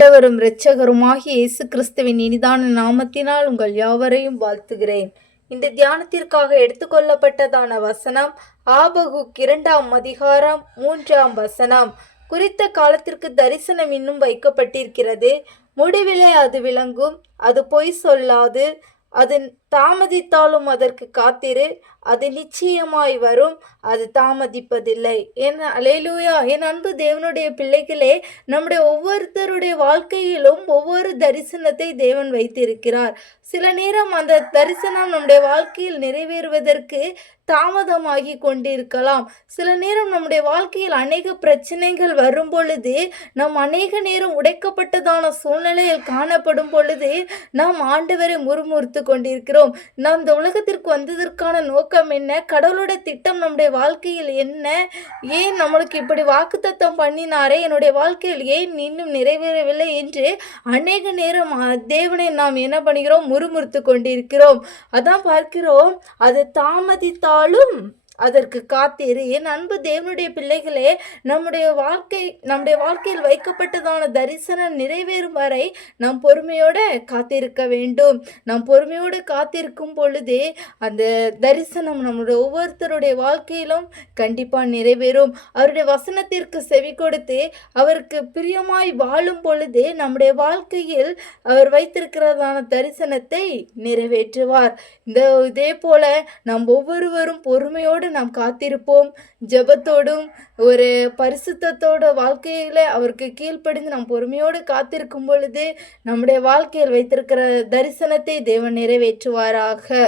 ஆண்டவரும் இரட்சகருமாகிய இயேசு கிறிஸ்துவின் இனிதான நாமத்தினால் உங்கள் யாவரையும் வாழ்த்துகிறேன். இந்த தியானத்திற்காக எடுத்துக்கொள்ளப்பட்டதான வசனம் ஆபகுக் 2ஆம் அதிகாரம் 3ஆம் வசனம். குறித்த காலத்திற்கு தரிசனம் இன்னும் வைக்கப்பட்டிருக்கிறது. முடிவிலே அது விளங்கும், அது பொய் சொல்லாது. அது தாமதித்தாலும் அதற்கு காத்திரு, அது நிச்சயமாய் வரும், அது தாமதிப்பதில்லை. அல்லேலூயா. என் அன்பு தேவனுடைய பிள்ளைகளே, நம்முடைய ஒவ்வொருத்தருடைய வாழ்க்கையிலும் ஒவ்வொரு தரிசனத்தை தேவன் வைத்திருக்கிறார். சில நேரம் அந்த தரிசனம் நம்முடைய வாழ்க்கையில் நிறைவேறுவதற்கு தாமதமாகி கொண்டிருக்கலாம். சில நேரம் நம்முடைய வாழ்க்கையில் அநேக பிரச்சனைகள் வரும் பொழுது, நாம் அநேக நேரம் உடைக்கப்பட்டதான சூழ்நிலையில் காணப்படும் பொழுது நாம் ஆண்டவரை முறுமுறுத்து கொண்டிருக்கிறோம். நாம் இந்த உலகத்திற்கு வந்ததற்கான நோக்கம் என்ன? கடவுளுடைய திட்டம் நம்முடைய வாழ்க்கையில் என்ன? ஏன் நம்மளுக்கு இப்படி வாக்குத்தத்தம் பண்ணினாரே, என்னுடைய வாழ்க்கையில் ஏன் இன்னும் நிறைவேறவில்லை என்று அநேக நேரம் தேவனை நாம் என்ன பண்ணுகிறோம்? முறுமுறுத்து கொண்டிருக்கிறோம். அதான் பார்க்கிறோம், அது தாமதித்தாலும் அதற்கு காத்திரு. என் அன்பு தேவனுடைய பிள்ளைகளே, நம்முடைய வாழ்க்கையில் வைக்கப்பட்டதான தரிசனம் நிறைவேறும் வரை நாம் பொறுமையோடு காத்திருக்க வேண்டும். நாம் பொறுமையோடு காத்திருக்கும் பொழுதே அந்த தரிசனம் நம்முடைய ஒவ்வொருத்தருடைய வாழ்க்கையிலும் கண்டிப்பாக நிறைவேறும். அவருடைய வசனத்திற்கு செவி கொடுத்து அவருக்கு பிரியமாய் வாழும் பொழுது நம்முடைய வாழ்க்கையில் அவர் வைத்திருக்கிறதான தரிசனத்தை நிறைவேற்றுவார். இதே போல நாம் ஒவ்வொருவரும் பொறுமையோடு நாம் காத்திருப்போம். ஜெபத்தோடும் ஒரு பரிசுத்தத்தோட வாழ்க்கையில அவருக்கு கீழ்ப்படிந்து நாம் பொறுமையோடு காத்திருக்கும் பொழுது நம்முடைய வாழ்க்கையில் வைத்திருக்கிற தரிசனத்தை தேவன் நிறைவேற்றுவாராக.